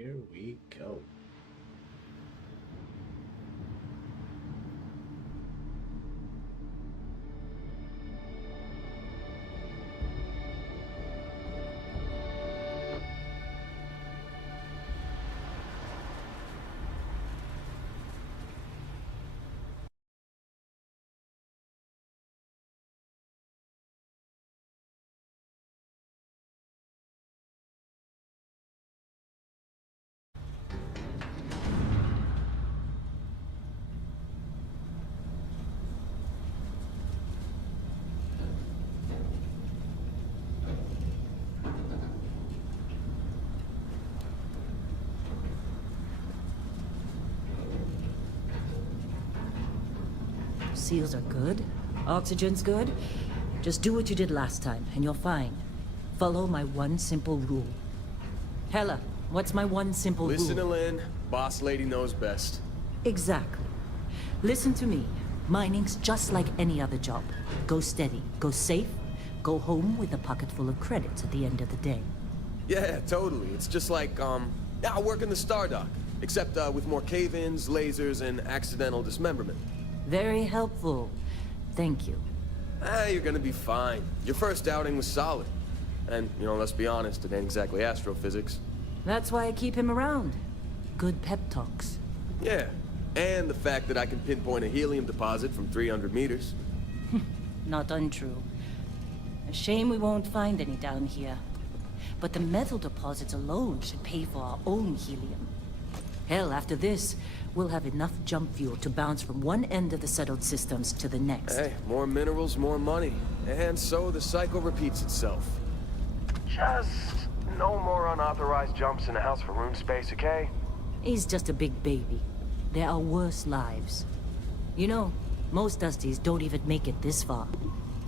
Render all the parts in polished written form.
Here we go. Seals are good. Oxygen's good. Just do what you did last time, and you're fine. Follow my one simple rule. Hella, what's my one simple rule? Listen to Lynn. Boss lady knows best. Exactly. Listen to me. Mining's just like any other job. Go steady, go safe, go home with a pocket full of credits at the end of the day. Yeah, totally. It's just like, I work in the Stardock. Except, with more cave-ins, lasers, and accidental dismemberment. Very helpful. Thank you. You're gonna be fine. Your first outing was solid. And, let's be honest, it ain't exactly astrophysics. That's why I keep him around. Good pep talks. Yeah, and the fact that I can pinpoint a helium deposit from 300 meters. Not untrue. A shame we won't find any down here. But the metal deposits alone should pay for our own helium. Hell, after this, we'll have enough jump fuel to bounce from one end of the settled systems to the next. Hey, more minerals, more money. And so the cycle repeats itself. Just no more unauthorized jumps in the house for room space, okay? He's just a big baby. There are worse lives. You know, most Dusties don't even make it this far.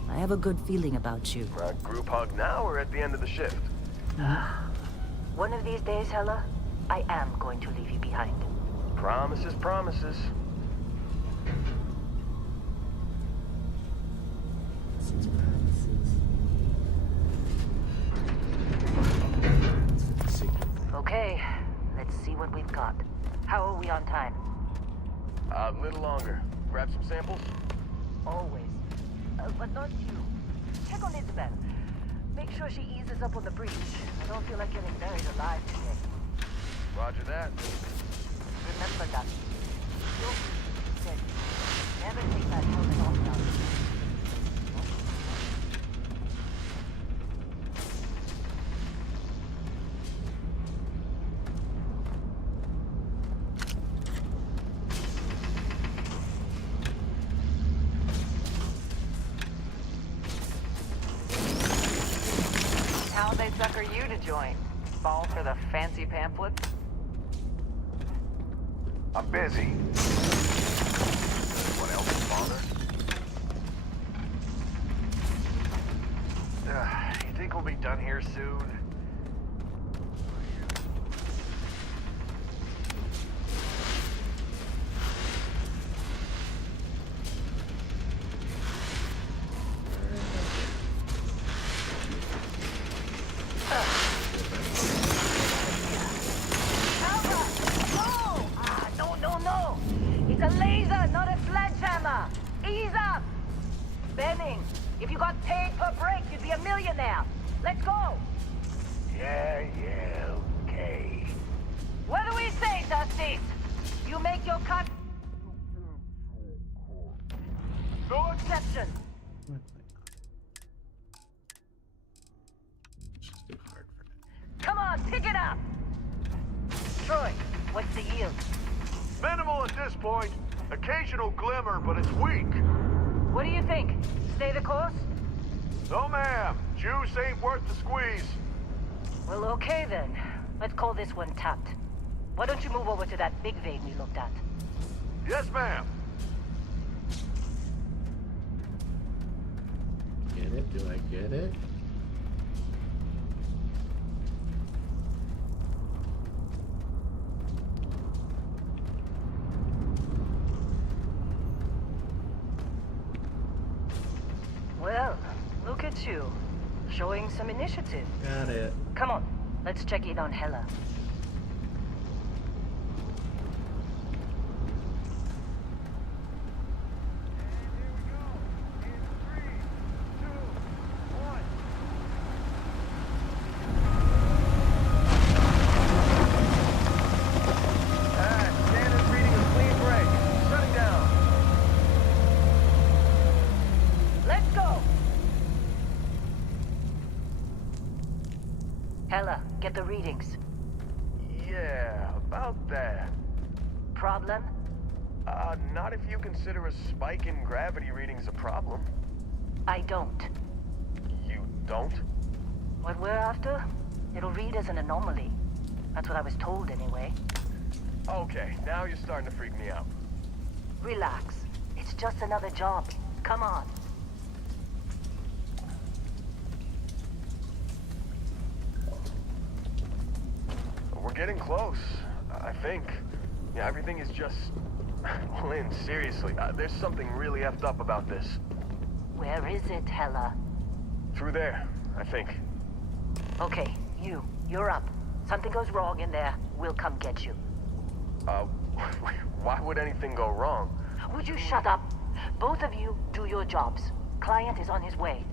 I have a good feeling about you. Group hug now or at the end of the shift? One of these days, Hella, I am going to leave you behind. Promises, promises. Okay, let's see what we've got. How are we on time? A little longer. Grab some samples? Always. But not you. Check on Isabel. Make sure she eases up on the breach. I don't feel like getting buried alive today. Roger that. Remember that. Don't be steady. Never take that helmet off now. How'd they sucker you to join? Fall for the fancy pamphlets? I'm busy. What else, father? You think we'll be done here soon? It's a laser, not a sledgehammer. Ease up. Benning, if you got paid per break, you'd be a millionaire. Let's go. Yeah, okay. What do we say, Dusty? You make your cut. No exception. Just too hard for that. Come on, pick it up. Troy, what's the yield? Minimal at this point. Occasional glimmer, but it's weak. What do you think? Stay the course? No, ma'am. Juice ain't worth the squeeze. Well, okay then. Let's call this one tapped. Why don't you move over to that big vein we looked at? Yes, ma'am. Get it? Do I get it? Well, look at you. Showing some initiative. Got it. Come on, let's check in on Hella. get the readings. Yeah, about that. Problem? Not if you consider a spike in gravity readings a problem. I don't. You don't? What we're after? It'll read as an anomaly. That's what I was told anyway. Okay, now you're starting to freak me out. Relax. It's just another job. Come on. We're getting close, I think. Yeah, everything is just... Lynn, seriously, there's something really effed up about this. Where is it, Hella? Through there, I think. Okay, you're up. Something goes wrong in there, we'll come get you. Why would anything go wrong? Would you shut up? Both of you, do your jobs. Client is on his way.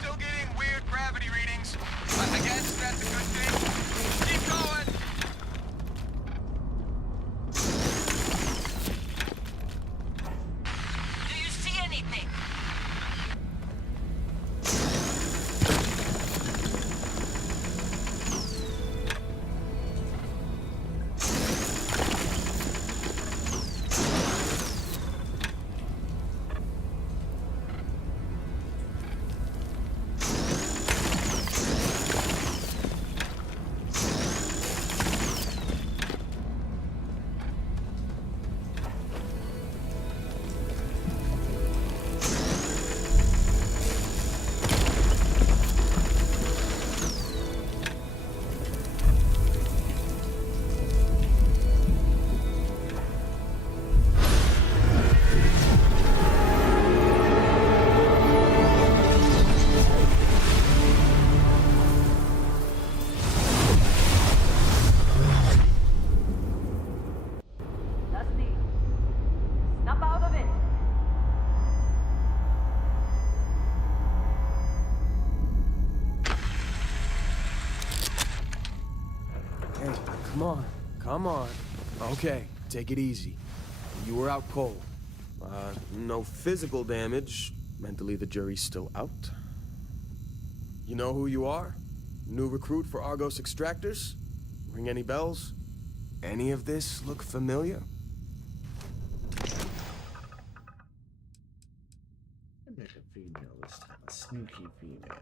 Still getting weird gravity readings. I guess that's a good thing. Keep going! Do you see anything? Dusty, snap out of it. Hey, come on. Come on. Okay, take it easy. You were out cold. No physical damage. Mentally, the jury's still out. You know who you are? New recruit for Argos Extractors? Ring any bells? Any of this look familiar? Make a female this time. A sneaky female.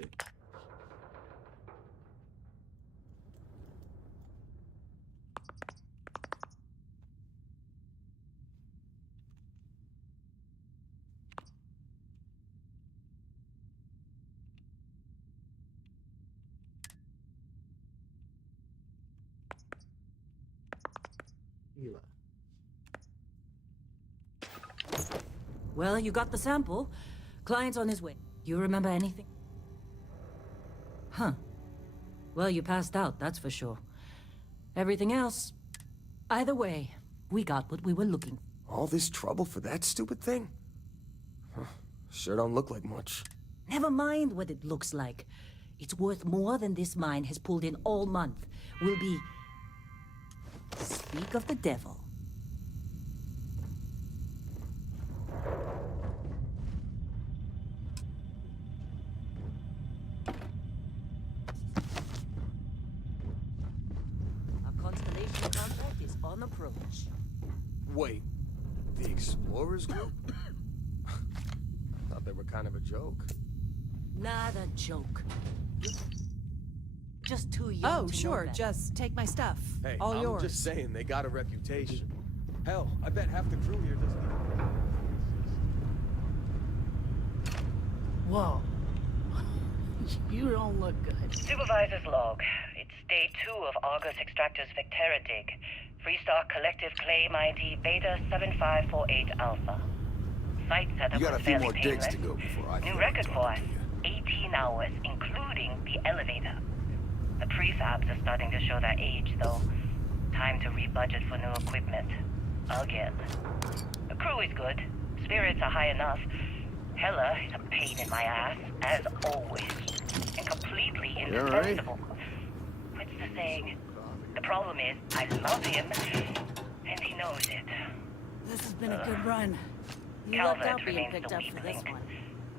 kidding. Hila. Well, you got the sample. Client's on his way. You remember anything? Huh. Well, you passed out, that's for sure. Everything else... Either way, we got what we were looking for. All this trouble for that stupid thing? Huh. Sure don't look like much. Never mind what it looks like. It's worth more than this mine has pulled in all month. Will be... Speak of the devil. Our Constellation contract is on approach. Wait, the Explorers group? Thought they were kind of a joke. Not a joke. Just too young Oh, to know sure. that. Just take my stuff. Hey, All I'm yours. just saying they got a reputation. Hell, I bet half the crew here doesn't even... Whoa. You don't look good. Supervisor's log. It's day 2 of Argus Extractor's Vectera dig. Freestar Collective Claim ID Beta 7548 Alpha. Site setup You got a was few fairly more digs painless. to go before I New feel record like for us. talking to you. 18 hours, including the elevator. The prefabs are starting to show their age, though. Time to rebudget for new equipment. Again. The crew is good. Spirits are high enough. Hella is a pain in my ass, as always. And completely You all right? indispensable. What's the saying? The problem is, I love him, and he knows it. This has been a good run. You lucked Calvert out being remains picked the up weak for this link. one.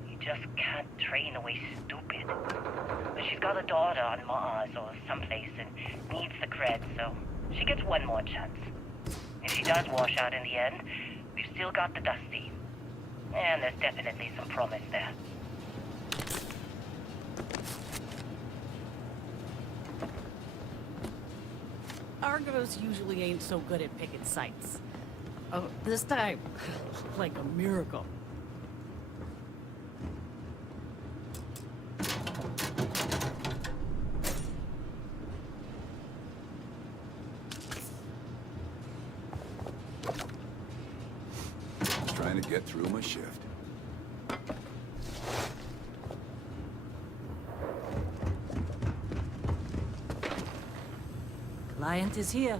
You just can't train away stupid. But she's got a daughter on Mars or someplace and needs the cred, so she gets one more chance. If she does wash out in the end, we've still got the Dusty. And there's definitely some promise there. Argos usually ain't so good at picking sites. Oh, this time, like a miracle. Trying to get through my shift. Client is here.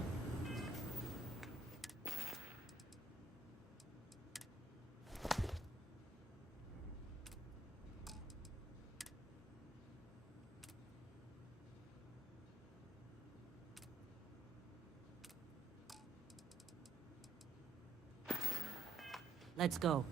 Let's go.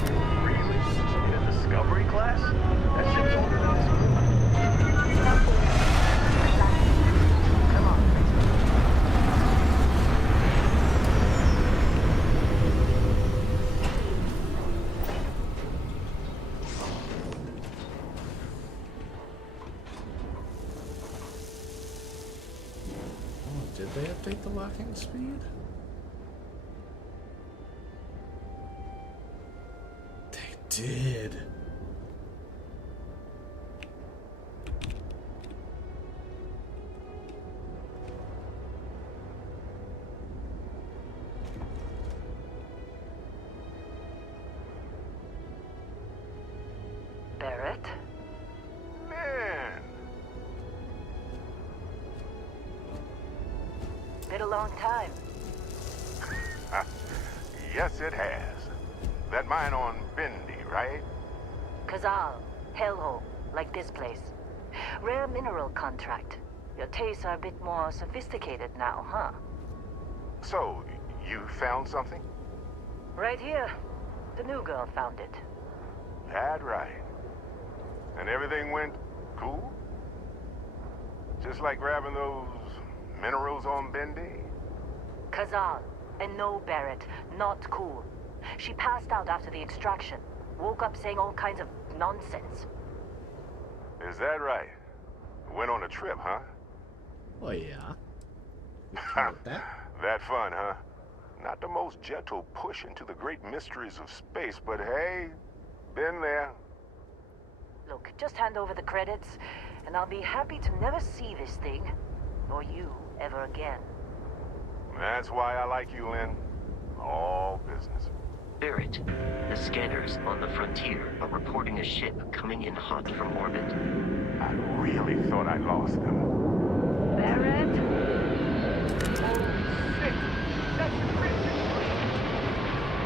In a discovery class? That shit's older than this movie. Come on. Oh, did they update the locking speed? They did. Barrett. Man, Been a long time. yes it has. That mine on Bendy, right? Kazal, hellhole, like this place. Rare mineral contract. Your tastes are a bit more sophisticated now, huh? So, you found something? Right here. The new girl found it. That right. And everything went cool? Just like grabbing those minerals on Bendy? Kazal, and no Barrett, not cool. She passed out after the extraction. Woke up saying all kinds of nonsense. Is that right? Went on a trip, huh? Oh yeah. You feel that? That fun, huh? Not the most gentle push into the great mysteries of space, but hey, been there. Look, just hand over the credits, and I'll be happy to never see this thing, or you, ever again. That's why I like you, Lynn. All business. Barrett, the scanners on the frontier are reporting a ship coming in hot from orbit. I really thought I lost them. Barrett? Oh, shit! That's the crimson fleet!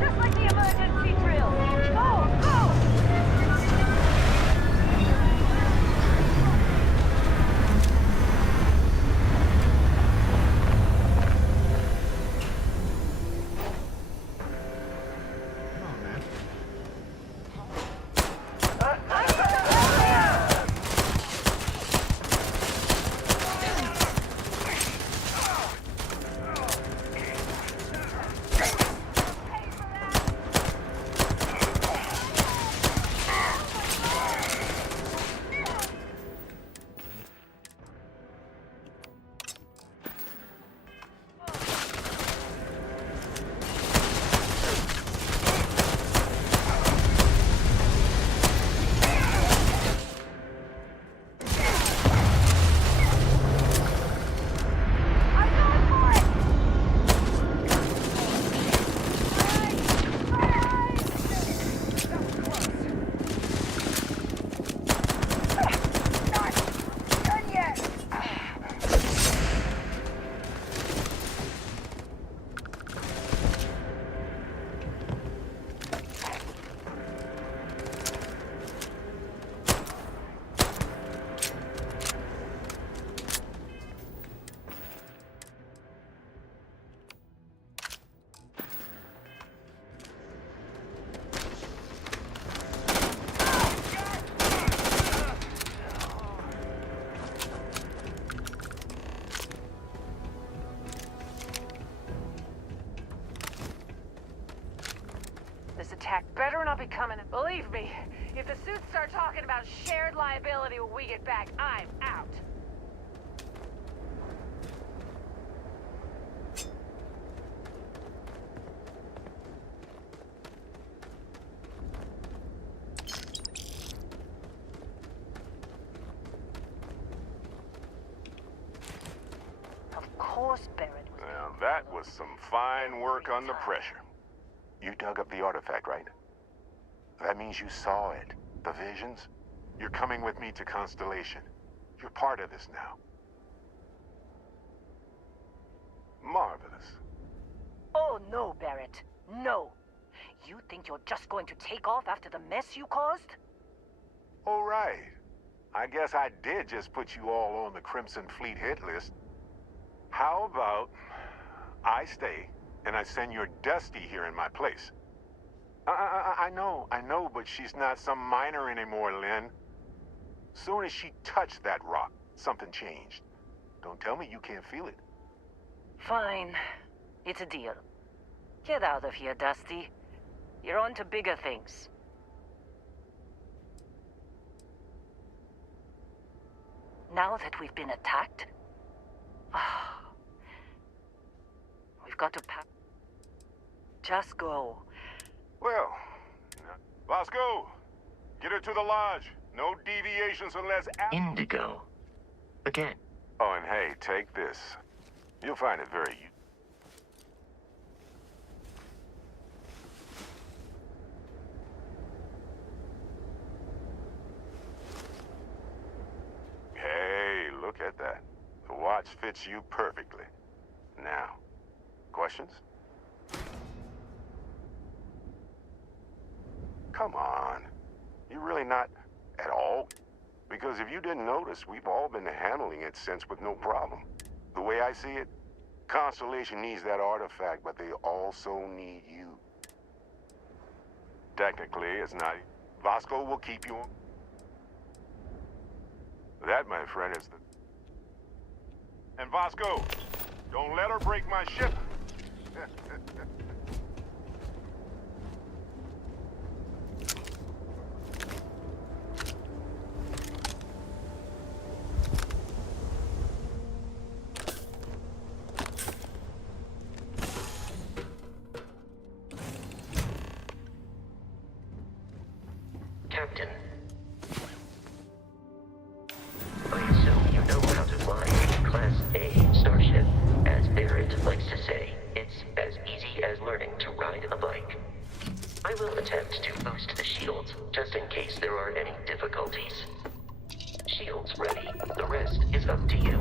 Just like the emergency drill! Go! Go! Come on, man. This attack better not be coming. Believe me, if the suits start talking about shared liability when we get back, I'm out. Of course Barrett was... Now, that was some fine work under pressure. You dug up the artifact, right? That means you saw it. The visions? You're coming with me to Constellation. You're part of this now. Marvelous. Oh, no, Barrett. No. You think you're just going to take off after the mess you caused? All right. I guess I did just put you all on the Crimson Fleet hit list. How about I stay and I send your Dusty here in my place? I know, but she's not some miner anymore, Lynn. Soon as she touched that rock, something changed. Don't tell me you can't feel it. Fine. It's a deal. Get out of here, Dusty. You're on to bigger things. Now that we've been attacked, we've got to just go. Well, Bosco, get her to the lodge. No deviations unless... Indigo. Again. Oh, and hey, take this. You'll find it very fits you perfectly. Now, questions? Come on. You're really not at all? Because if you didn't notice, we've all been handling it since with no problem. The way I see it, Constellation needs that artifact, but they also need you. Technically, it's not. Vasco will keep you on. That, my friend, is the... And Vasco, don't let her break my ship. Captain, I assume you know how to fly a Class A starship. As Barrett likes to say, it's as easy as learning to ride a bike. I will attempt to boost the shields, just in case there are any difficulties. Shields ready. The rest is up to you.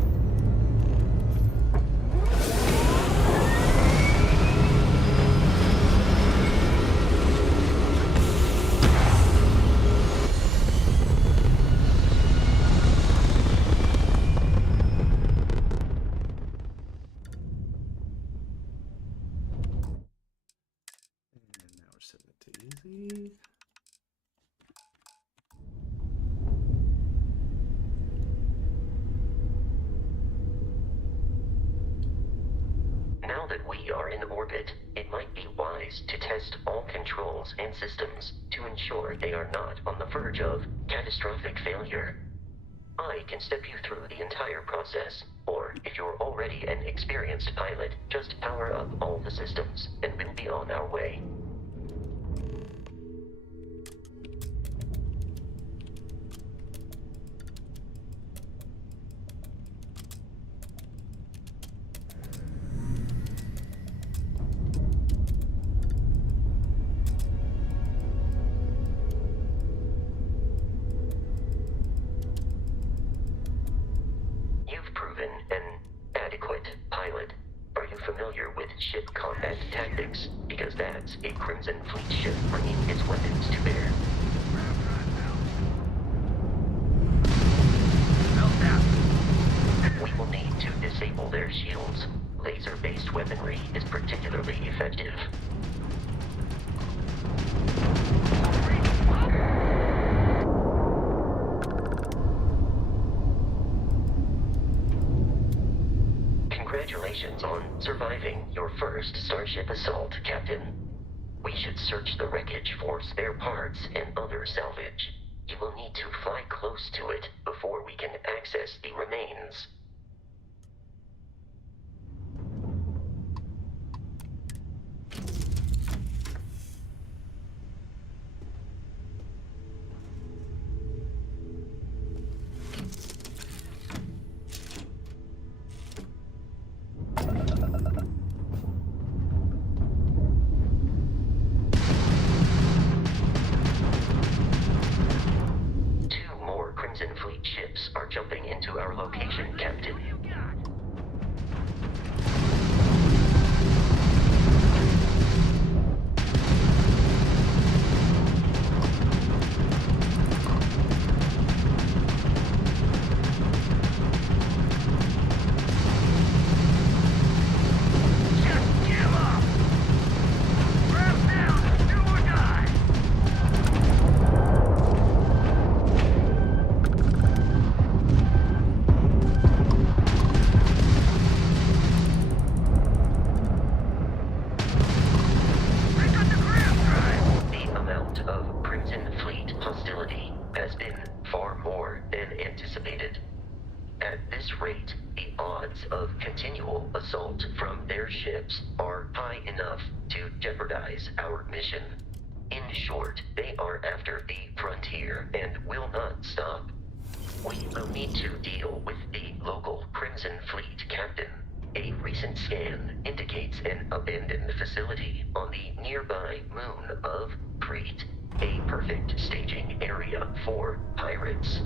And now we're setting it to easy. Now that we are in orbit, it might be wise to test all controls and systems to ensure they are not on the verge of catastrophic failure. I can step you through the entire process, or if you're already an experienced pilot, just power up all the systems, and we'll be on our way. You've proven an adequate pilot. Are you familiar with ship combat tactics? Because that's a Crimson Fleet ship bringing its weapons to bear. We will need to disable their shields. Laser-based weaponry is particularly effective. Congratulations on surviving your first Starship assault, Captain. We should search the wreckage for spare parts and other salvage. You will need to fly close to it before we can access the remains. Two more Crimson Fleet ships are jumping into our location, Captain. The amount of Crimson Fleet hostility has been far more than anticipated. At this rate, the odds of continual assault from their ships are high enough to jeopardize our mission. In short, they are after the frontier and will not stop. We will need to deal with the local Crimson Fleet captain. A recent scan indicates an abandoned facility on the nearby moon of Crete, a perfect staging area for pirates.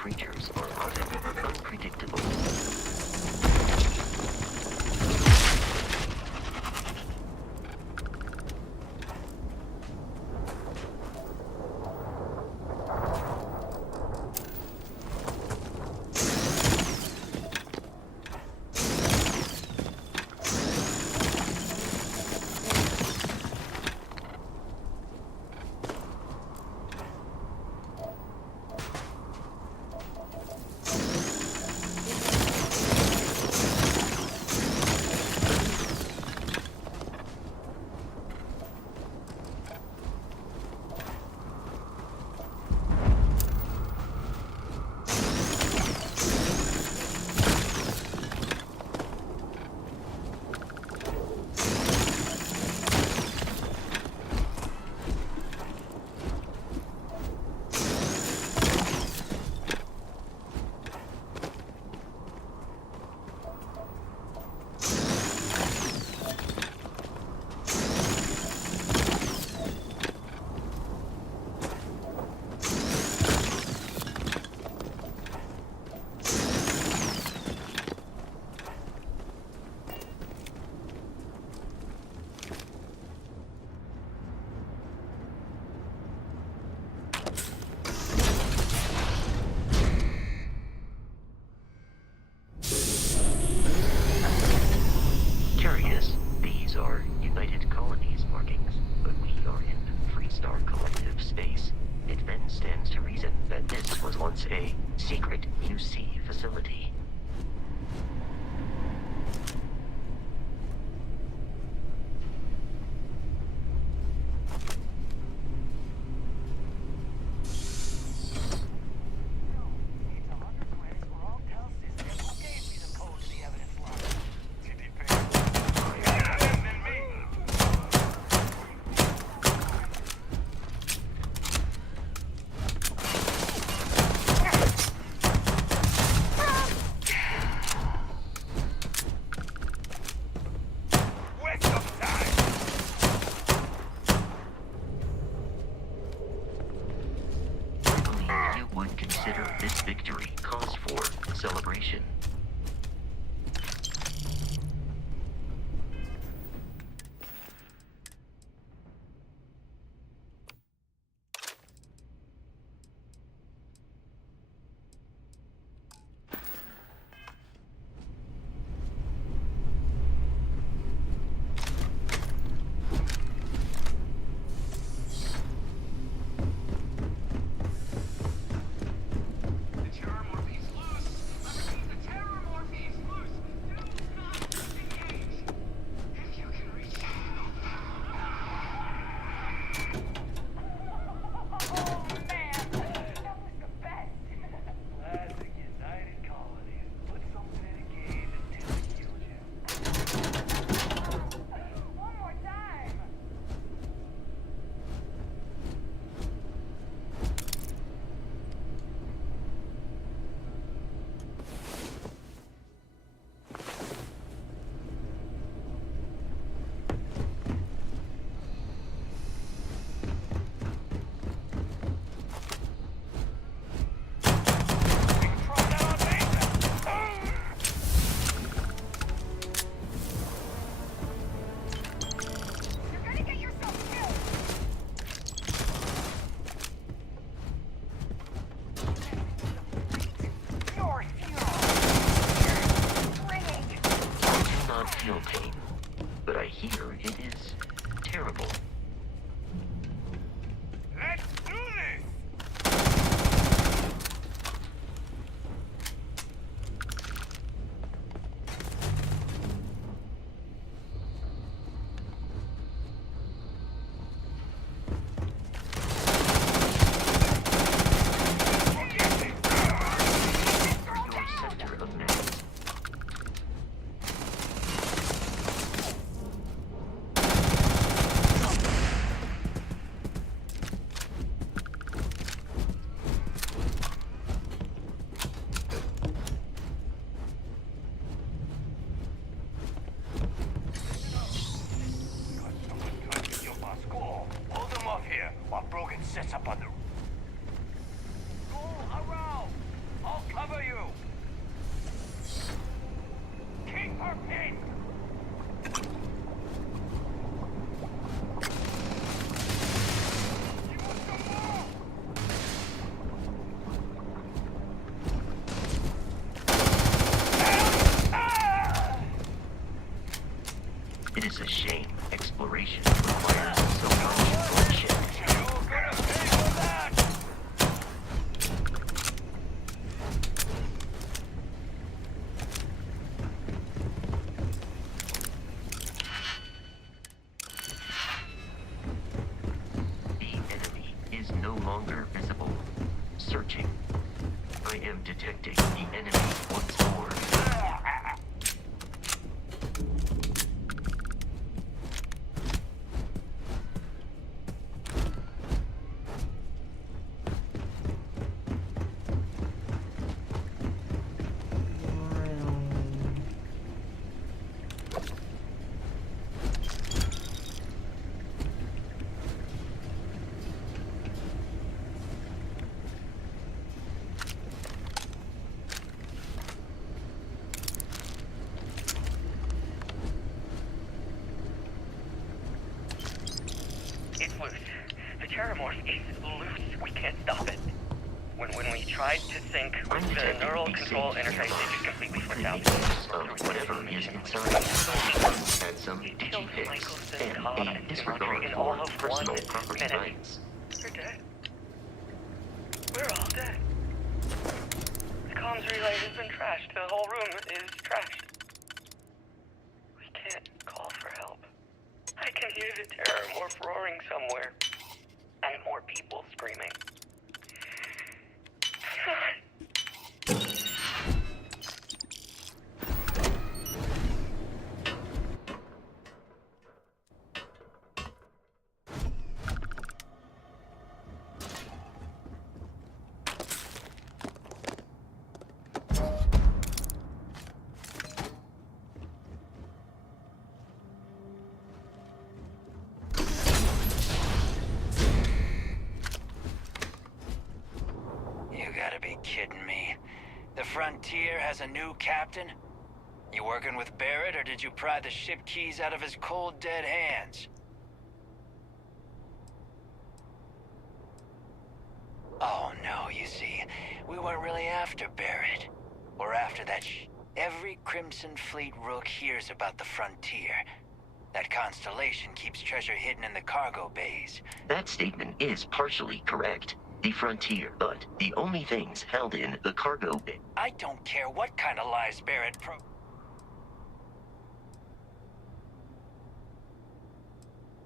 creatures are often unpredictable. Curious, these are United Colonies markings, but we are in Freestar Collective space. It then stands to reason that this was once a secret UC facility. Would consider this victory cause for celebration. Feel pain, but I hear it is terrible. Let's do this! Your center of mass. Hold them off here while Brogan sets up on the... Go around! longer visible. Searching. I am detecting the enemy once more. It's loose. The Terramorph is loose. We can't stop it. When we tried to sync with the neural control interface, it just completely flipped out. Whatever is inside. Add some digipicks and a disregard for personal property rights. We're dead. We're all dead. The comms relay has been trashed. The whole room is trashed. We can't call for help. I can hear the Terramorph roaring somewhere. And more people screaming. You gotta be kidding me. The Frontier has a new captain? You working with Barrett, or did you pry the ship keys out of his cold, dead hands? Oh, no, you see, we weren't really after Barrett. We're after that Every Crimson Fleet rook hears about the Frontier. That constellation keeps treasure hidden in the cargo bays. That statement is partially correct. The Frontier, but the only things held in the cargo bay. I don't care what kind of lies Barrett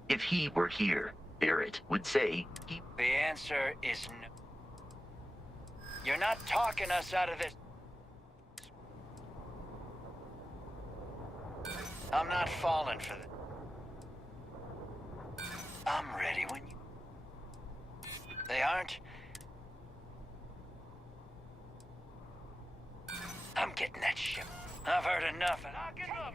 If he were here, Barrett would say he... The answer is no. You're not talking us out of this. I'm not falling for this. I'm ready when you... They aren't? I'm getting that ship. I've heard enough, and I'll get up.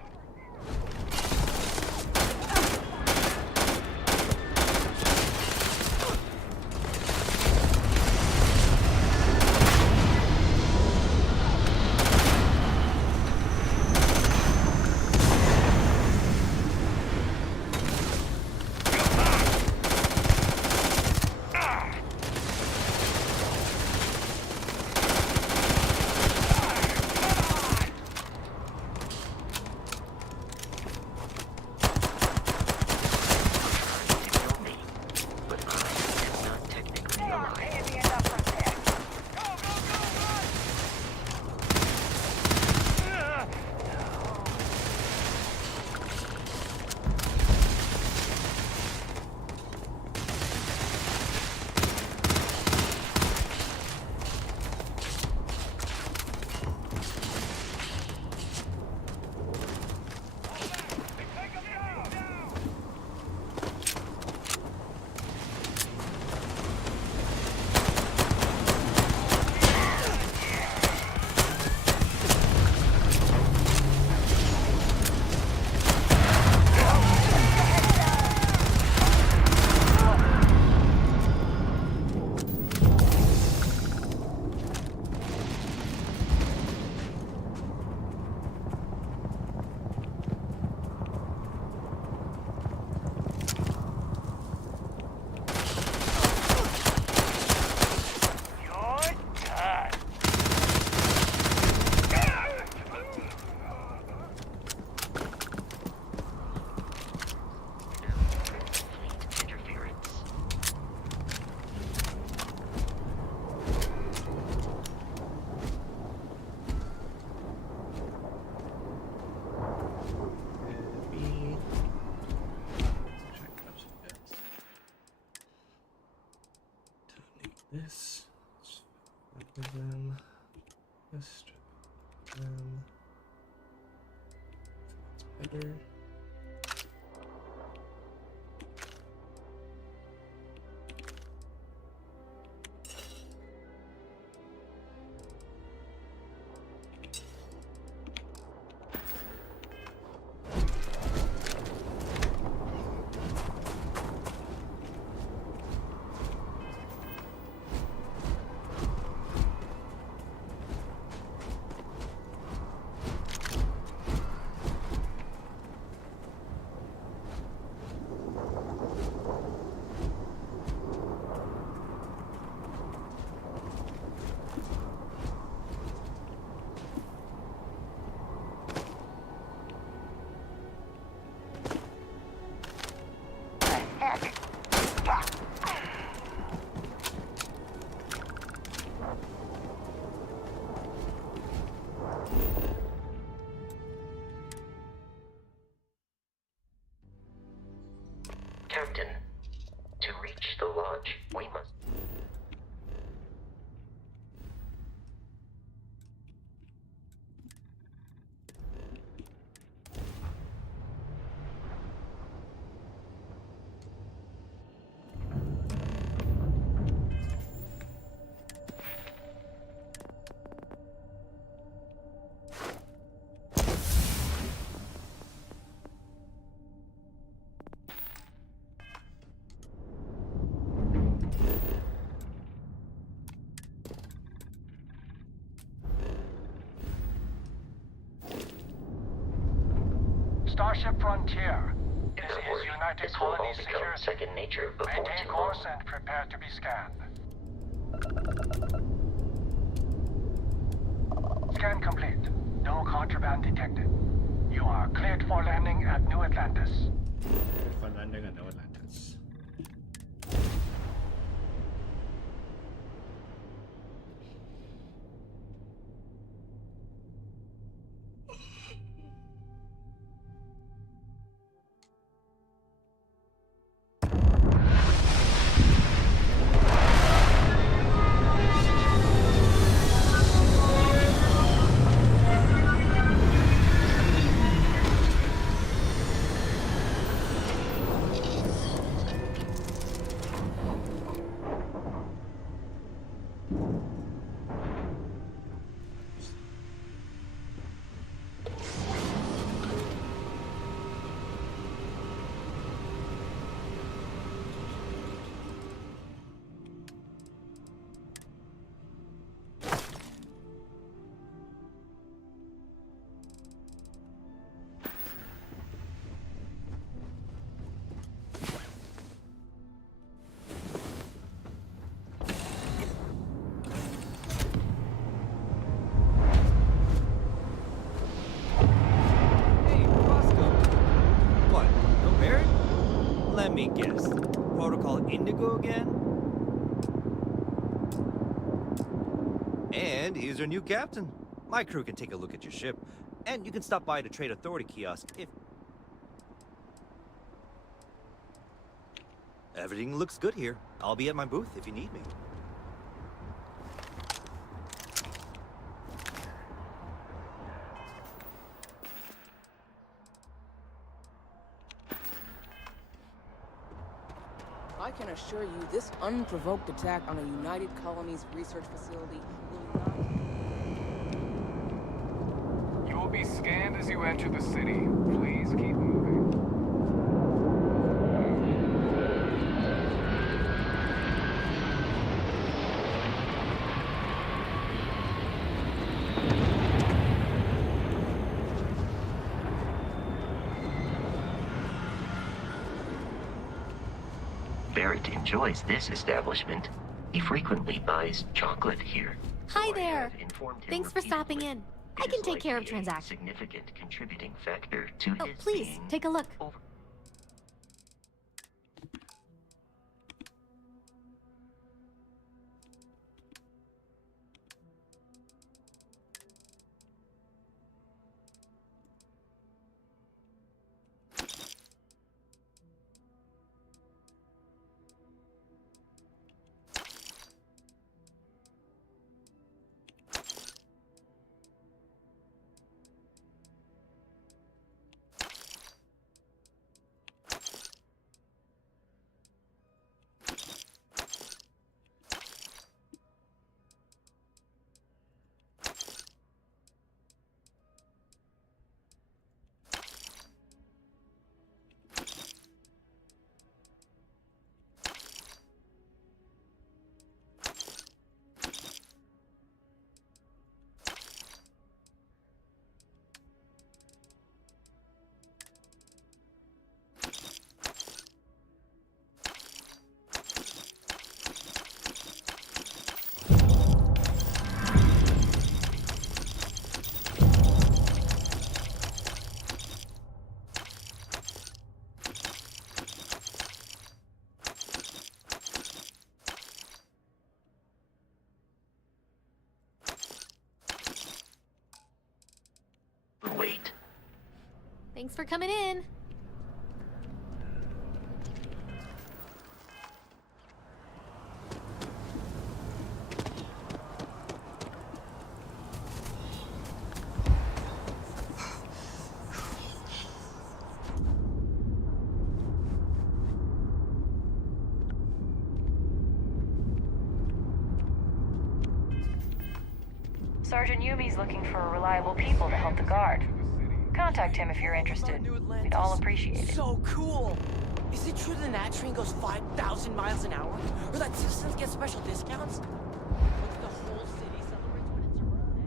this. Strip of them. This strip of them. That's better. Captain, to reach the lodge, we must... Starship Frontier. This Don't is worry, United this will all Colony become Security. second nature before Maintain too course long. and prepare to be scanned. Scan complete. No contraband detected. You are cleared for landing at New Atlantis. For landing at New Atlantis. Hey, Roscoe. What, no Barrett? Let me guess. Protocol Indigo again? And here's your new captain. My crew can take a look at your ship. And you can stop by the Trade Authority kiosk if... Everything looks good here. I'll be at my booth if you need me. I can assure you this unprovoked attack on a United Colonies research facility will not... You will be scanned as you enter the city. Please keep moving. Barrett enjoys this establishment. He frequently buys chocolate here. Hi I there. have informed him Thanks for stopping repeatedly. in. I It can is take care of likely a transactions. significant contributing factor to Oh, his please, being take a look. over. Thanks for coming in. Sergeant Yumi's looking for reliable people to help the guard. Contact him if you're interested. We'd all appreciate it. So cool! Is it true the Nat train goes 5,000 miles an hour? Or that citizens get special discounts? Like the whole city celebrates when it's your birthday?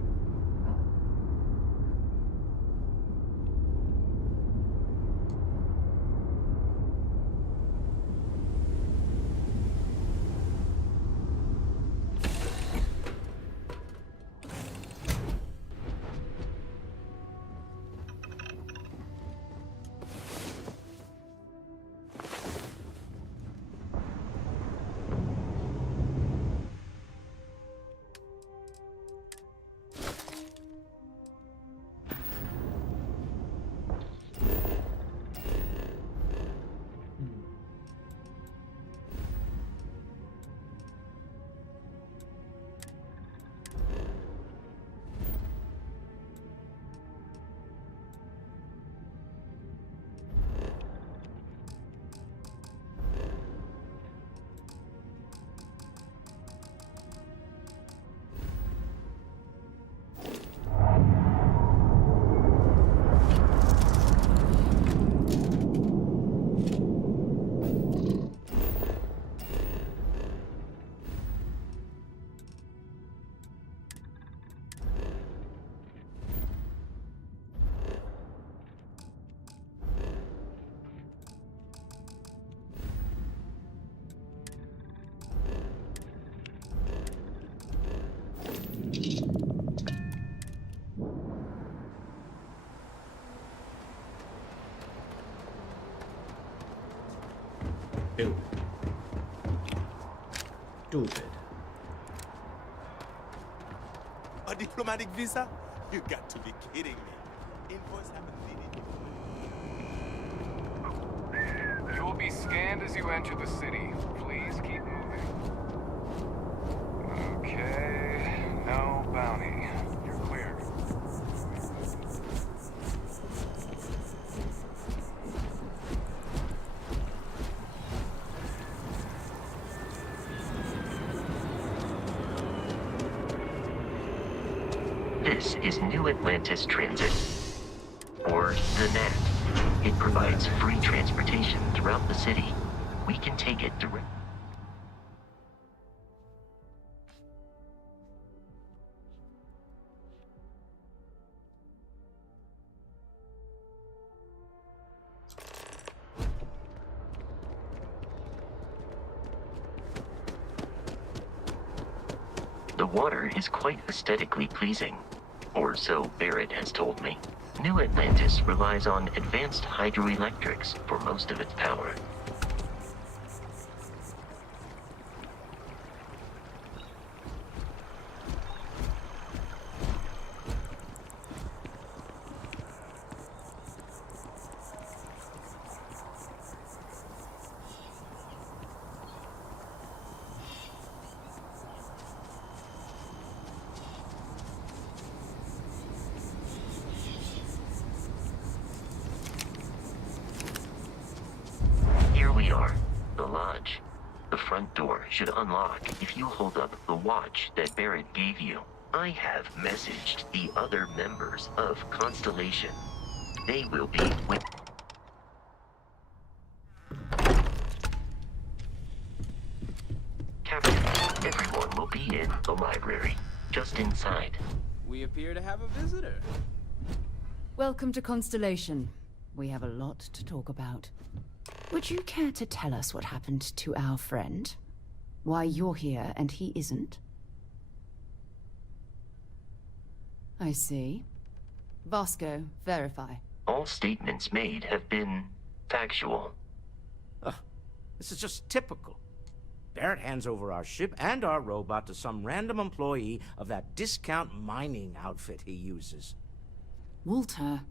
Stupid. Stupid. A diplomatic visa? You got to be kidding me. Invoice haven't needed. You will be scanned as you enter the city. Please keep moving. Okay, no bounty. You're clear. This is New Atlantis Transit, or the NAT. It provides free transportation throughout the city. We can take it direct. The water is quite aesthetically pleasing, or so Barrett has told me. New Atlantis relies on advanced hydroelectrics for most of its power. The lodge. The front door should unlock if you hold up the watch that Barrett gave you. I have messaged the other members of Constellation. They will be with... Captain, everyone will be in the library, just inside. We appear to have a visitor. Welcome to Constellation. We have a lot to talk about. Would you care to tell us what happened to our friend? Why you're here and he isn't? I see. Vasco, verify. All statements made have been factual. This is just typical. Barrett hands over our ship and our robot to some random employee of that discount mining outfit he uses. Walter,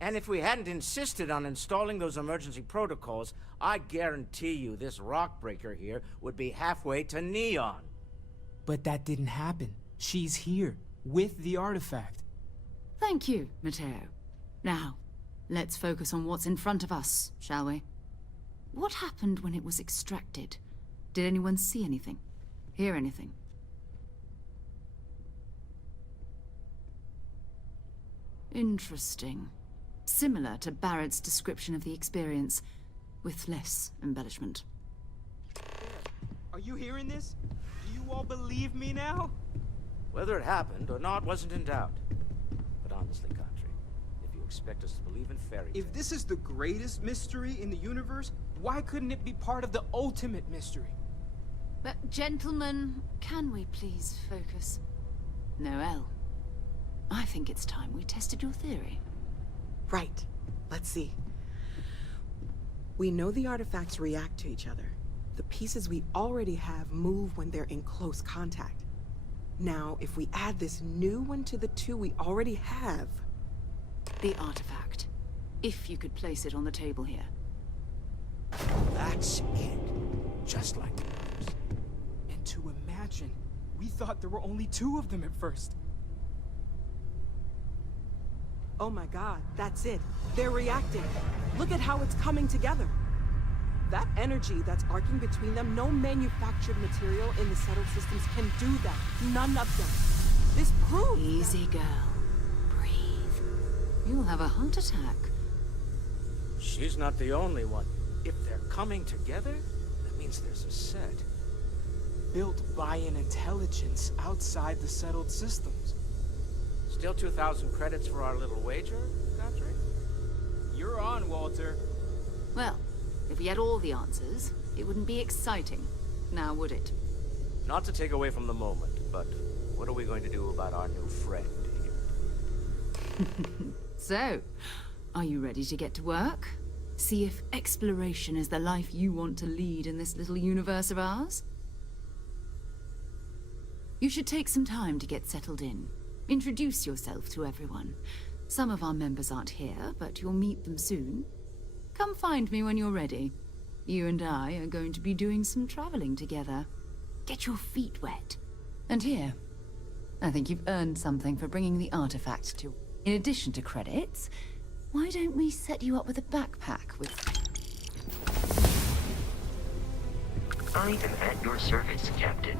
And if we hadn't insisted on installing those emergency protocols, I guarantee you this rock breaker here would be halfway to Neon. But that didn't happen. She's here, with the artifact. Thank you, Matteo. Now, let's focus on what's in front of us, shall we? What happened when it was extracted? Did anyone see anything? Hear anything? Interesting. Similar to Barrett's description of the experience, with less embellishment. Are you hearing this? Do you all believe me now? Whether it happened or not wasn't in doubt. But honestly, Country, if you expect us to believe in fairy tales... If this is the greatest mystery in the universe, why couldn't it be part of the ultimate mystery? But, gentlemen, can we please focus? Noel, I think it's time we tested your theory. Right. Let's see. We know the artifacts react to each other. The pieces we already have move when they're in close contact. Now, if we add this new one to the two we already have... The artifact. If you could place it on the table here. That's it. Just like the others. And to imagine, we thought there were only 2 of them at first. Oh my god, that's it. They're reacting. Look at how it's coming together. That energy that's arcing between them, no manufactured material in the settled systems can do that. None of them. This proves... Easy, girl. Breathe. You'll have a heart attack. She's not the only one. If they're coming together, that means there's a set. Built by an intelligence outside the settled systems. Still 2,000 credits for our little wager, Country? You're on, Walter. Well, if we had all the answers, it wouldn't be exciting, now would it? Not to take away from the moment, but what are we going to do about our new friend here? So, are you ready to get to work? See if exploration is the life you want to lead in this little universe of ours? You should take some time to get settled in. Introduce yourself to everyone. Some of our members aren't here, but you'll meet them soon. Come find me when you're ready. You and I are going to be doing some traveling together. Get your feet wet. And here, I think you've earned something for bringing the artifact to... In addition to credits, why don't we set you up with a backpack with... I am at your service, Captain.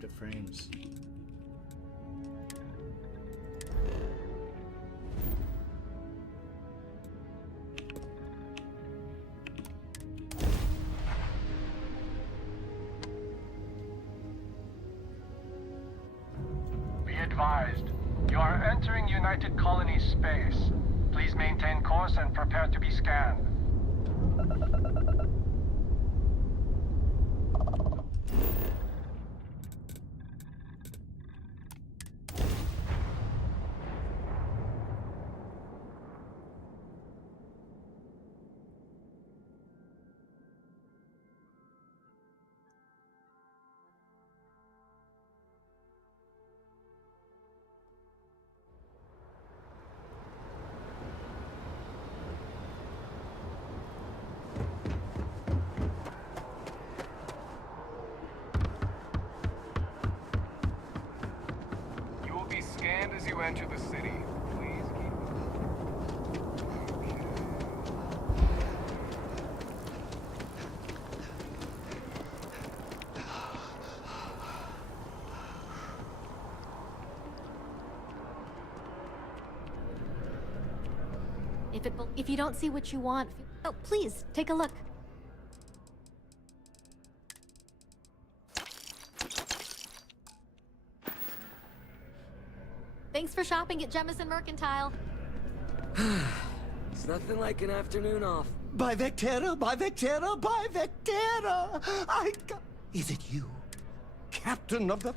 captive frames. Be advised, you are entering United Colonies space. Please maintain course and prepare to be scanned. You will be scanned as you enter the city. Please keep. If you don't see what you want, oh, please take a look. Thanks for shopping at Jemison Mercantile. It's nothing like an afternoon off. By Vectera, by Vectera, by Vectera! Is it you? Captain of the...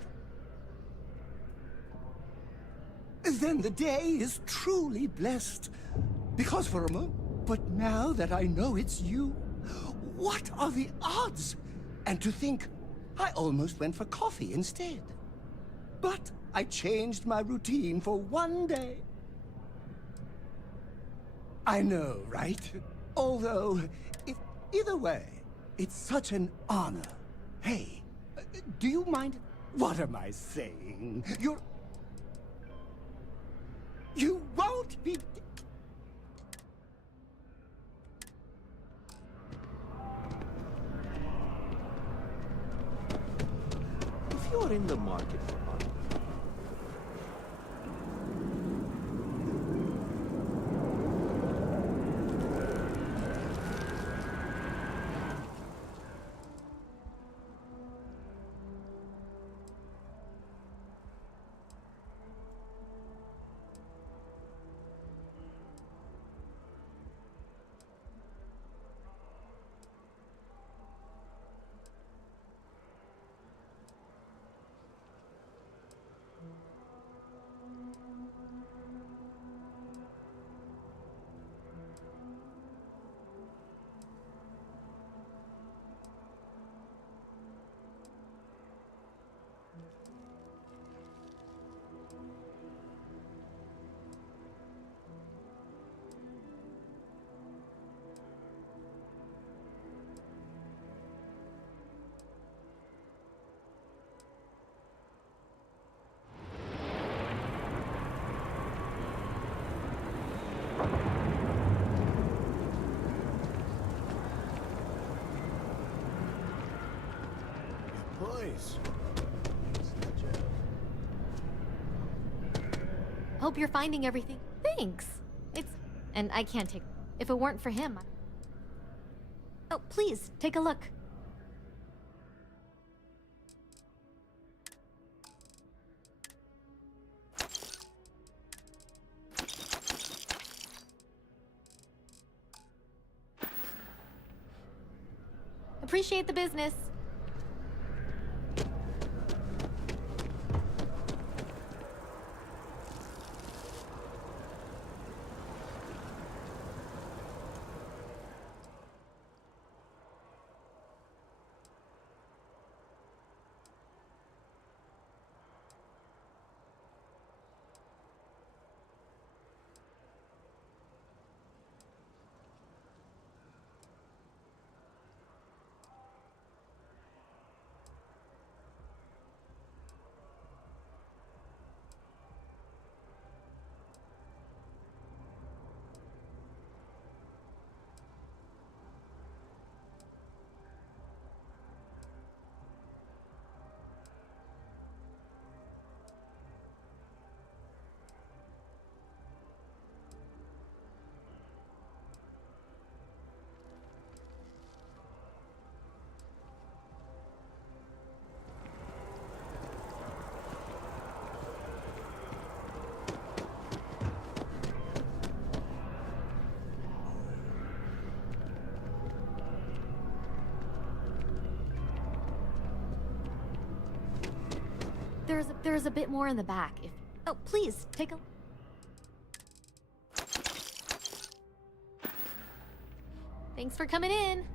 Then the day is truly blessed. Because for a moment... But now that I know it's you, what are the odds? And to think, I almost went for coffee instead. But I changed my routine for one day. I know, right? Although, either way, it's such an honor. Hey, do you mind? What am I saying? You won't be... If you're in the market for art, boys. Hope you're finding everything. Thanks. And I can't take... If it weren't for him, Oh, please, take a look. Appreciate the business. There's a bit more in the back. If oh, please take a. Thanks for coming in.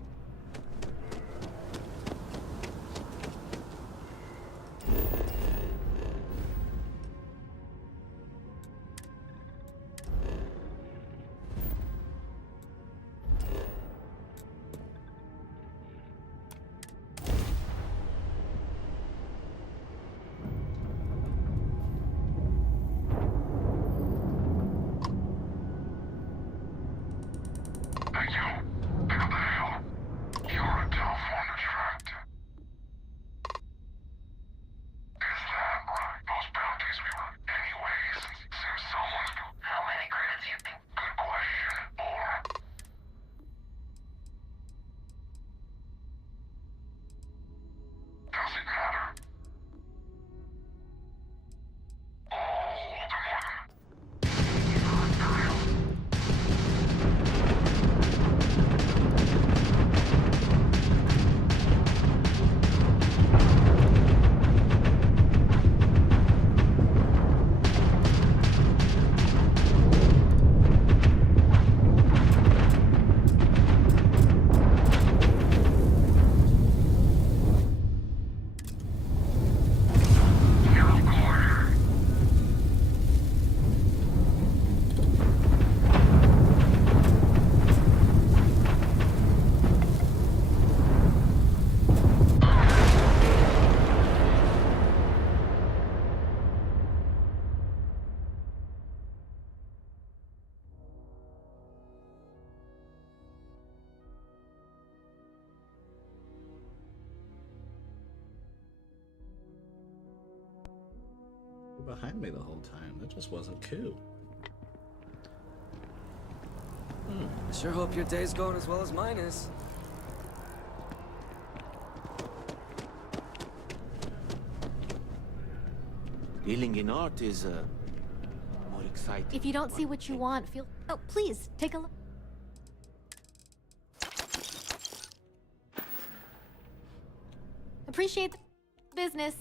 Behind me the whole time. That just wasn't cool. I sure hope your day's going as well as mine is. Dealing in art is more exciting. If you don't see what you want, feel. Oh, please take a look. Appreciate the business.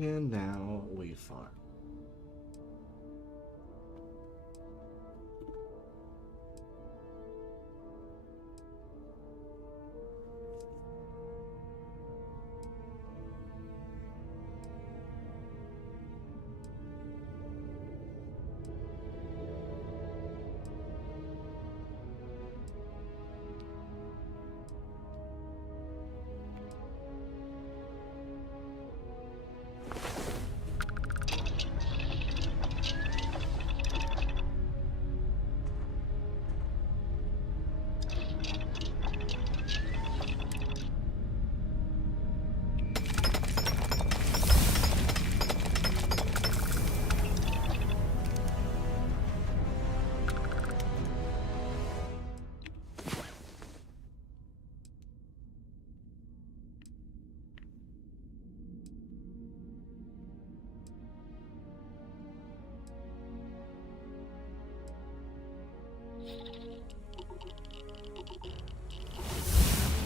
And now we farm.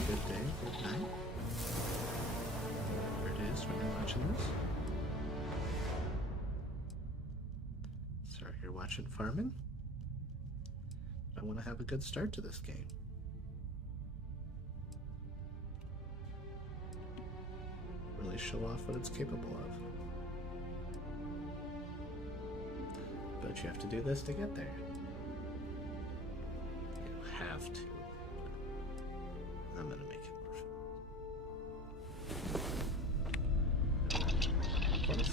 Good day, good night. Whatever it is when you're watching this. Sorry, you're watching farming. I want to have a good start to this game. Really show off what it's capable of. But you have to do this to get there. You have to. I'm gonna make it more fun.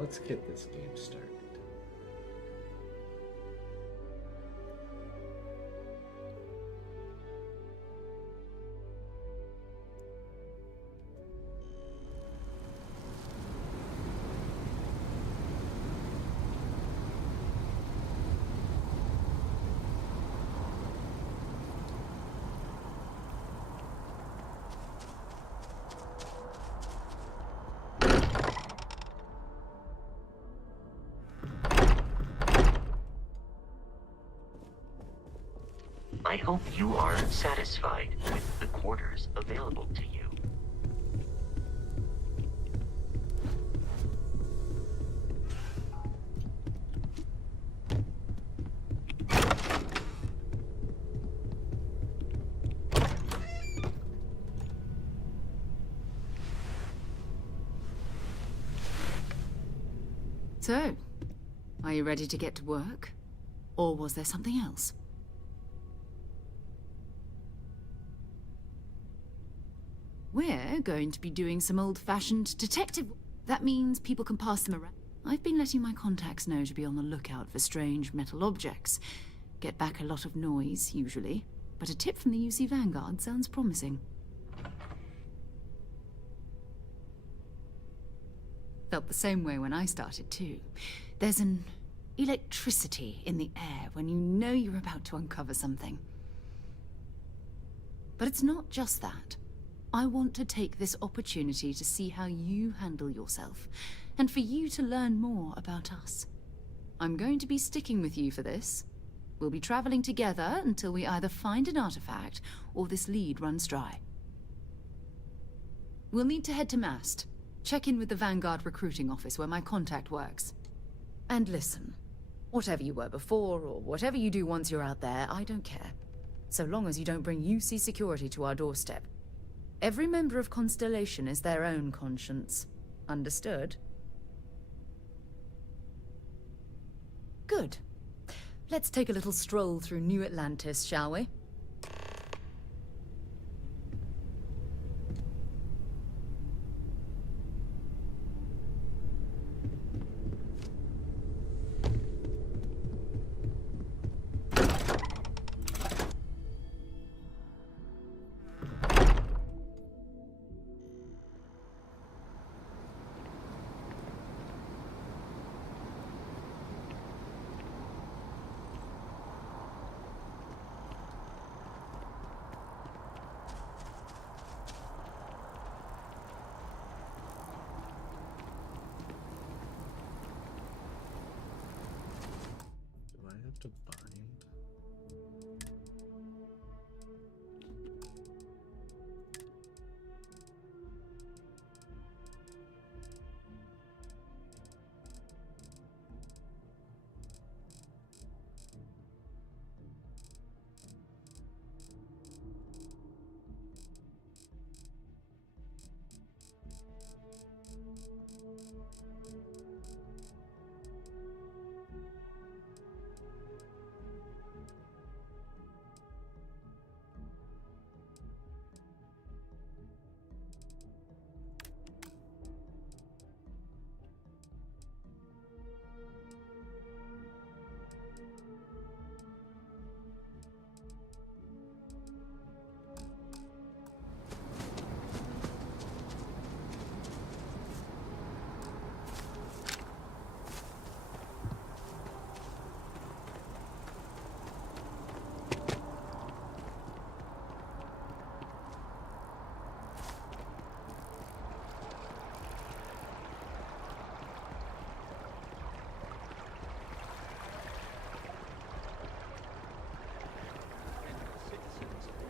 Let's get this game started. I hope you are satisfied with the quarters available to you. So, are you ready to get to work? Or was there something else? We're going to be doing some old-fashioned detective... That means people can pass them around. I've been letting my contacts know to be on the lookout for strange metal objects. Get back a lot of noise, usually. But a tip from the UC Vanguard sounds promising. Felt the same way when I started, too. There's an electricity in the air when you know you're about to uncover something. But it's not just that. I want to take this opportunity to see how you handle yourself, and for you to learn more about us. I'm going to be sticking with you for this. We'll be traveling together until we either find an artifact or this lead runs dry. We'll need to head to Mast. Check in with the Vanguard recruiting office where my contact works. And listen, whatever you were before or whatever you do once you're out there, I don't care. So long as you don't bring UC security to our doorstep. Every member of Constellation is their own conscience. Understood? Good. Let's take a little stroll through New Atlantis, shall we? To bind.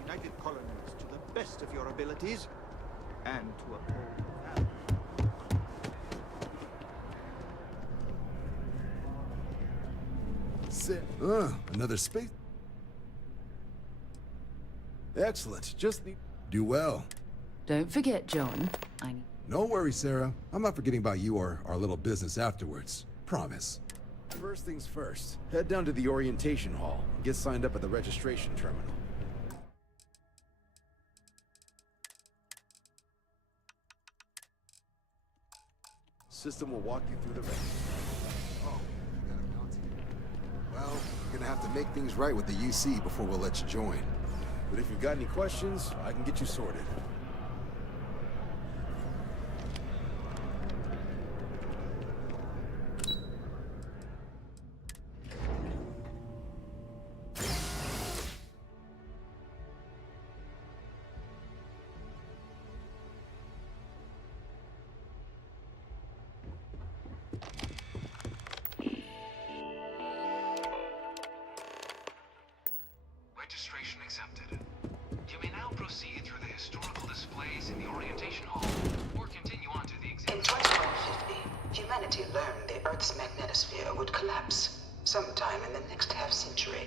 United Colonies to the best of your abilities, and to uphold that. Another space. Excellent. Just do well. Don't forget, John. No worries, Sarah. I'm not forgetting about you or our little business afterwards. Promise. First things first. Head down to the orientation hall. Get signed up at the registration terminal. System will walk you through the rest. Oh, you got a bounty. Well, you're gonna have to make things right with the UC before we'll let you join. But if you've got any questions, I can get you sorted. Registration accepted. You may now proceed through the historical displays in the orientation hall, or continue on to the In exhibit. 2150, humanity learned the Earth's magnetosphere would collapse sometime in the next half-century,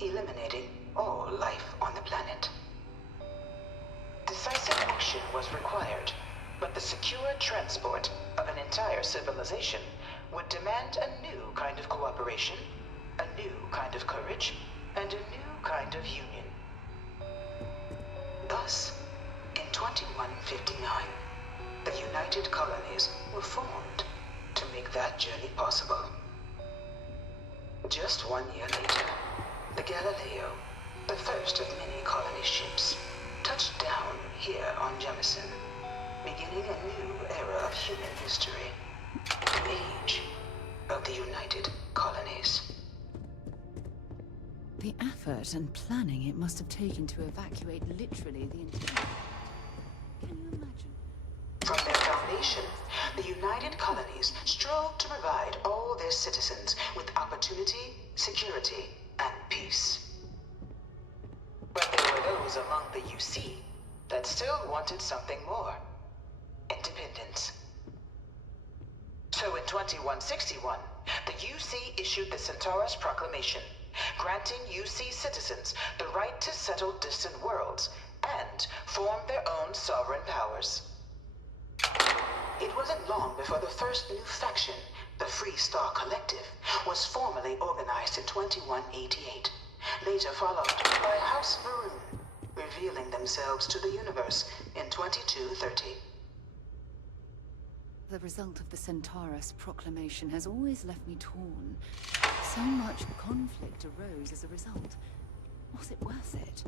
eliminating all life on the planet. Decisive action was required, but the secure transport of an entire civilization would demand a new kind of cooperation, a new kind of courage, and a new kind of union. Thus, in 2159, the United Colonies were formed to make that journey possible. Just 1 year later, the Galileo, the first of many colony ships, touched down here on Jemison, beginning a new era of human history, the age of the United Colonies. The effort and planning it must have taken to evacuate literally the entire... Can you imagine? From their foundation, the United Colonies strove to provide all their citizens with opportunity, security, and peace. But there were those among the UC that still wanted something more: independence. So in 2161, the UC issued the Centaurus Proclamation, granting UC citizens the right to settle distant worlds and form their own sovereign powers. It wasn't long before the first new faction, the Free Star Collective, was formally organized in 2188, later followed by House Maroon, revealing themselves to the universe in 2230. The result of the Centaurus Proclamation has always left me torn. So much conflict arose as a result. Was it worth it?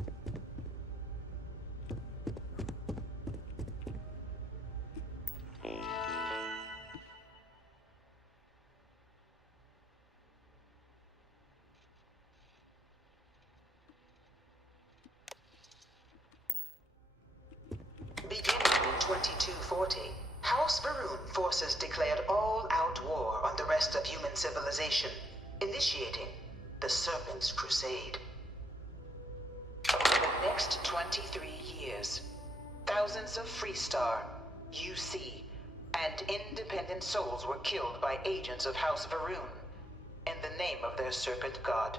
Beginning in 2240, House Varun forces declared all-out war on the rest of human civilization, initiating the Serpent's Crusade. Over the next 23 years, thousands of Freestar, UC, and independent souls were killed by agents of House Varun in the name of their Serpent God.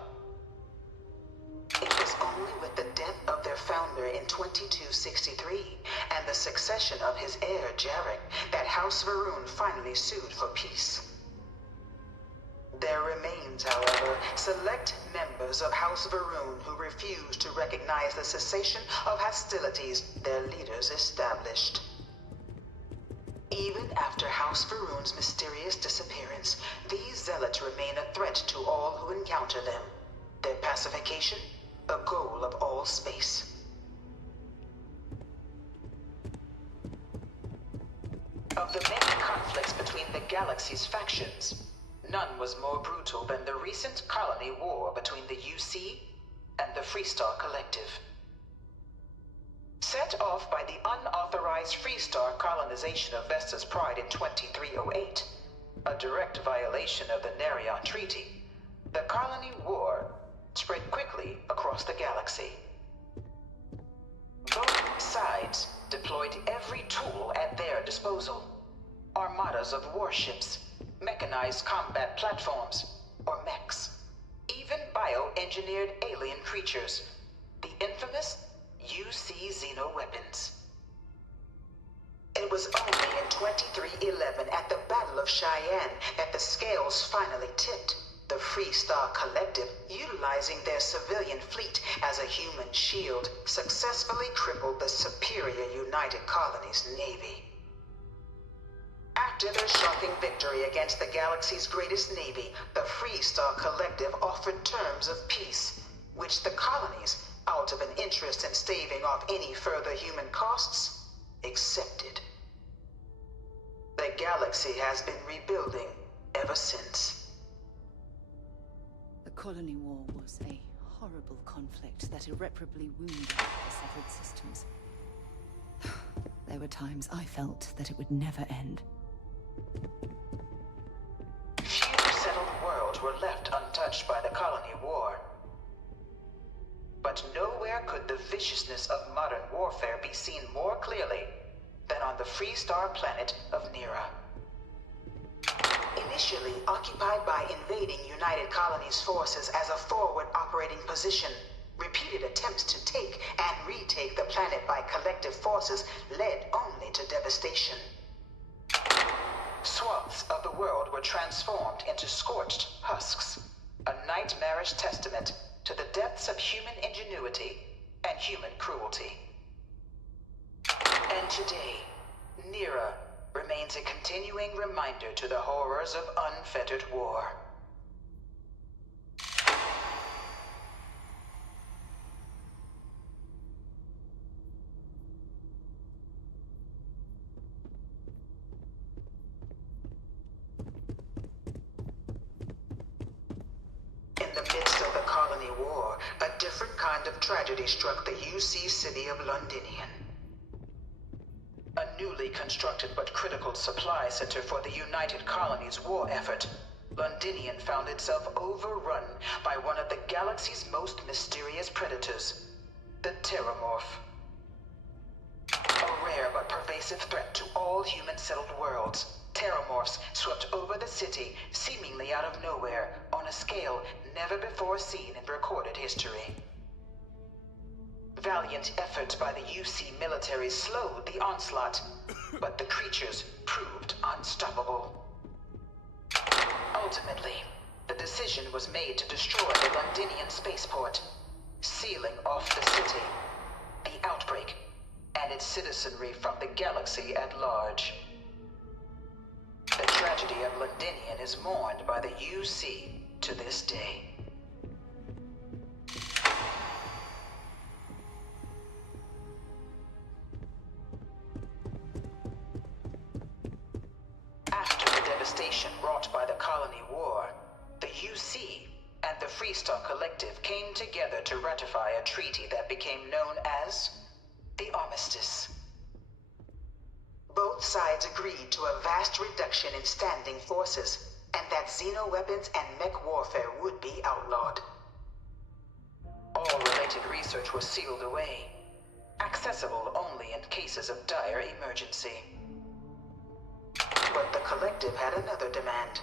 It was only with the death of their founder in 2263 and the succession of his heir, Jarek, that House Varun finally sued for peace. There remains, however, select members of House Varun who refuse to recognize the cessation of hostilities their leaders established. Even after House Varun's mysterious disappearance, these zealots remain a threat to all who encounter them. Their pacification, a goal of all space. Of the many conflicts between the galaxy's factions, none was more brutal than the recent colony war between the UC and the Freestar Collective. Set off by the unauthorized Freestar colonization of Vesta's Pride in 2308, a direct violation of the Nerion Treaty, the colony war spread quickly across the galaxy. Both sides deployed every tool at their disposal. Armadas of warships, mechanized combat platforms, or mechs, even bioengineered alien creatures, the infamous UC xeno-weapons. It was only in 2311 at the Battle of Cheyenne that the scales finally tipped, the Freestar Collective, utilizing their civilian fleet as a human shield, successfully crippled the superior United Colonies Navy. After their shocking victory against the galaxy's greatest navy, the Freestar Collective offered terms of peace, which the colonies, out of an interest in staving off any further human costs, accepted. The galaxy has been rebuilding ever since. The colony war was a horrible conflict that irreparably wounded the severed systems. There were times I felt that it would never end. Few settled worlds were left untouched by the colony war. But nowhere could the viciousness of modern warfare be seen more clearly than on the Freestar planet of Nira. Initially occupied by invading United Colonies forces as a forward operating position, repeated attempts to take and retake the planet by collective forces led only to devastation. Swaths of the world were transformed into scorched husks, a nightmarish testament to the depths of human ingenuity and human cruelty. And today, Nira remains a continuing reminder to the horrors of unfettered war. In the midst of the colony war, a different kind of tragedy struck the UC city of Londinian. A newly constructed but critical supply center for the United Colonies' war effort, Londinian found itself overrun by one of the galaxy's most mysterious predators, the Terramorph. A rare but pervasive threat to all human-settled worlds, Terramorphs swept over the city, seemingly out of nowhere, on a scale never before seen in recorded history. Valiant efforts by the UC military slowed the onslaught, but the creatures proved unstoppable. Ultimately, the decision was made to destroy the Londinian spaceport, sealing off the city, the outbreak, and its citizenry from the galaxy at large. The tragedy of Londinian is mourned by the UC to this day. After the devastation wrought by the colony war, the UC and the Freestar Collective came together to ratify a treaty that became known as the Armistice. Both sides agreed to a vast reduction in standing forces, and that xeno-weapons and mech warfare would be outlawed. All related research was sealed away, accessible only in cases of dire emergency. But the Collective had another demand,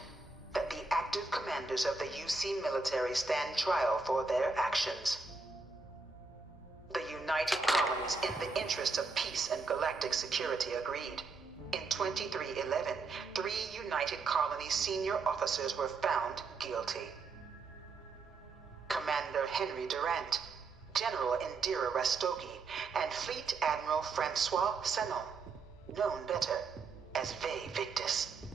that the active commanders of the UC military stand trial for their actions. The United Colonies, in the interest of peace and galactic security, agreed. In 2311, 3 United Colonies senior officers were found guilty. Commander Henry Durant, General Indira Rastogi, and Fleet Admiral Francois Sanon, known better as Ve Victus.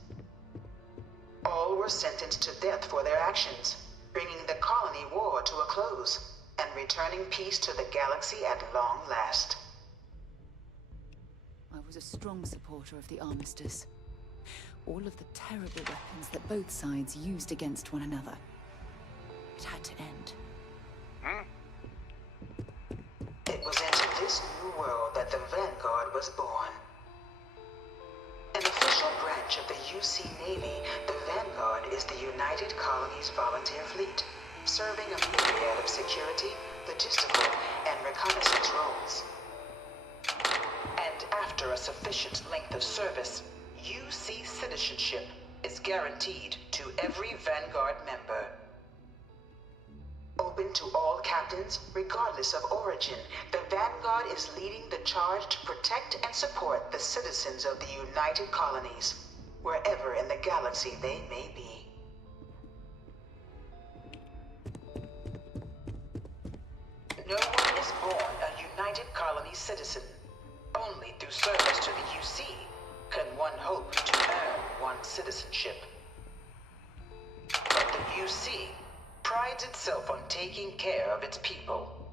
All were sentenced to death for their actions, bringing the colony war to a close and returning peace to the galaxy at long last. I was a strong supporter of the Armistice. All of the terrible weapons that both sides used against one another. It had to end. It was into this new world that the Vanguard was born. An official branch of the UC Navy, the Vanguard is the United Colonies Volunteer Fleet, serving a myriad of security, logistical, and reconnaissance roles. And after a sufficient length of service, UC citizenship is guaranteed to every Vanguard member. Open to all captains, regardless of origin, the Vanguard is leading the charge to protect and support the citizens of the United Colonies, wherever in the galaxy they may be. No one is born a United Colonies citizen. Only through service to the UC can one hope to earn one's citizenship. But the UC prides itself on taking care of its people.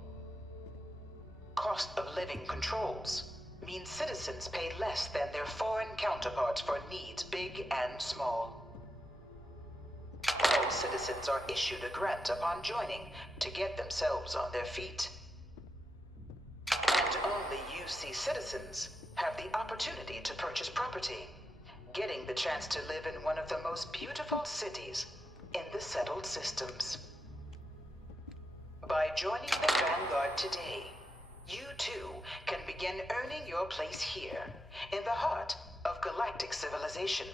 Cost of living controls mean citizens pay less than their foreign counterparts for needs big and small. All citizens are issued a grant upon joining to get themselves on their feet. And only UC citizens have the opportunity to purchase property, getting the chance to live in one of the most beautiful cities in the settled systems. By joining the Vanguard today, you too can begin earning your place here, in the heart of galactic civilization,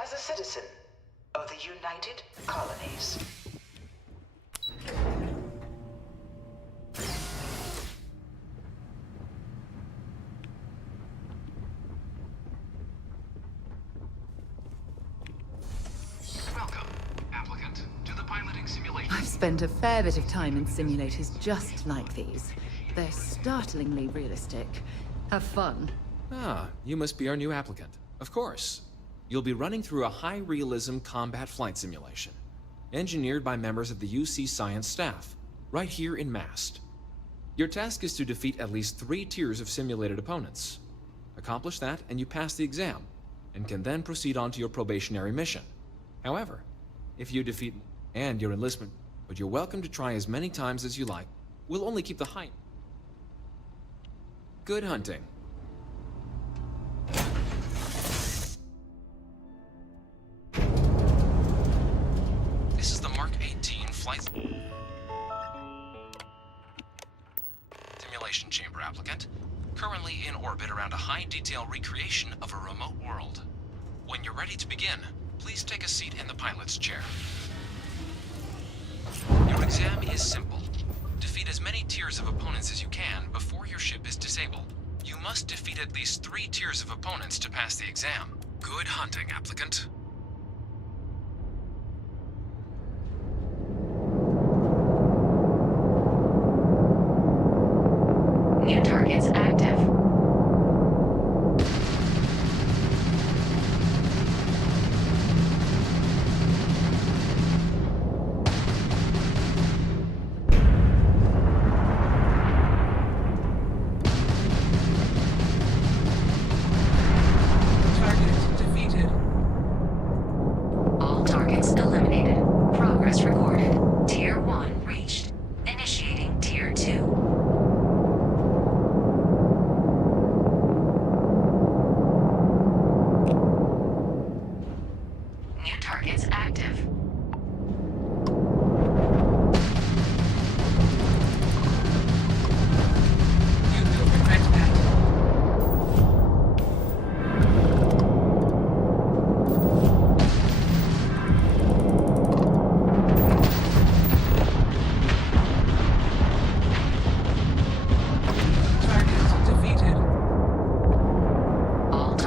as a citizen of the United Colonies. Welcome, applicant, to the piloting simulation. I've spent a fair bit of time in simulators just like these. They're startlingly realistic. Have fun. Ah, you must be our new applicant. Of course. You'll be running through a high-realism combat flight simulation, engineered by members of the UC science staff, right here in Mast. Your task is to defeat at least 3 tiers of simulated opponents. Accomplish that, and you pass the exam, and can then proceed on to your probationary mission. However, if you defeat and your enlistment, but you're welcome to try as many times as you like. We'll only keep the height. Good hunting. This is the Mark 18 flight simulation chamber applicant, currently in orbit around a high-detail recreation of a remote world. When you're ready to begin, please take a seat in the pilot's chair. Your exam is simple. Defeat as many tiers of opponents as you can before your ship is disabled. You must defeat at least 3 tiers of opponents to pass the exam. Good hunting, applicant. New targets active.